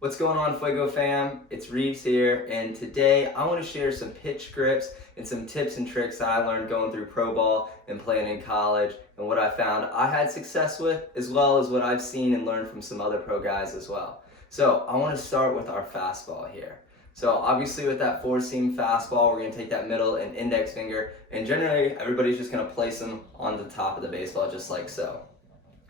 What's going on, Fuego fam? It's Reeves here, and today I want to share some pitch grips and some tips and tricks that I learned going through pro ball and playing in college, and what I found I had success with, as well as what I've seen and learned from some other pro guys as well. So I want to start with our fastball here. So obviously with that four-seam fastball, we're going to take that middle and index finger, and generally everybody's just going to place them on the top of the baseball just like so.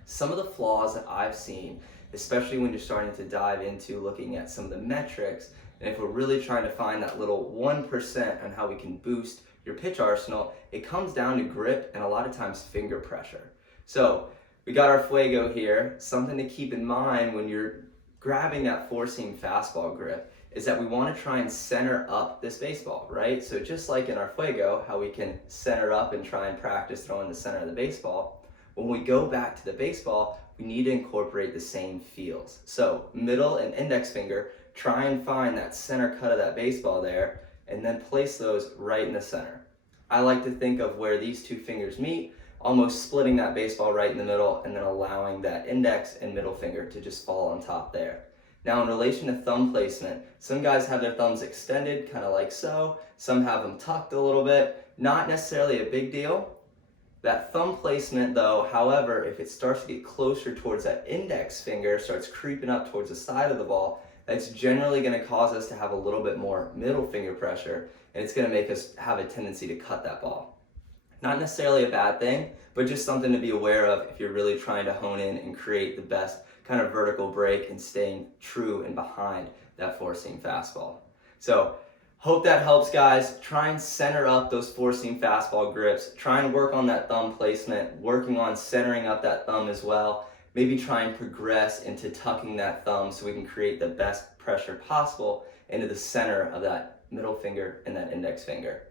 Some of the flaws that I've seen, especially when you're starting to dive into looking at some of the metrics, and if we're really trying to find that little 1% on how we can boost your pitch arsenal, it comes down to grip and a lot of times finger pressure. So we got our Fuego here. Something to keep in mind when you're grabbing that four-seam fastball grip is that we want to try and center up this baseball, right? So just like in our Fuego, how we can center up and try and practice throwing the center of the baseball, when we go back to the baseball, we need to incorporate the same feels. So middle and index finger, try and find that center cut of that baseball there, and then place those right in the center. I like to think of where these two fingers meet, almost splitting that baseball right in the middle, and then allowing that index and middle finger to just fall on top there. Now in relation to thumb placement, some guys have their thumbs extended, kind of like so. Some have them tucked a little bit. Not necessarily a big deal. That thumb placement though, however, if it starts to get closer towards that index finger, starts creeping up towards the side of the ball, that's generally going to cause us to have a little bit more middle finger pressure, and it's going to make us have a tendency to cut that ball. Not necessarily a bad thing, but just something to be aware of if you're really trying to hone in and create the best kind of vertical break and staying true and behind that four-seam fastball. So hope that helps, guys. Try and center up those four-seam fastball grips. Try and work on that thumb placement, working on centering up that thumb as well. Maybe try and progress into tucking that thumb so we can create the best pressure possible into the center of that middle finger and that index finger.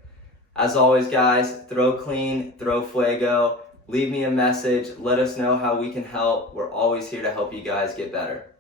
As always, guys, throw clean, throw Fuego. Leave me a message. Let us know how we can help. We're always here to help you guys get better.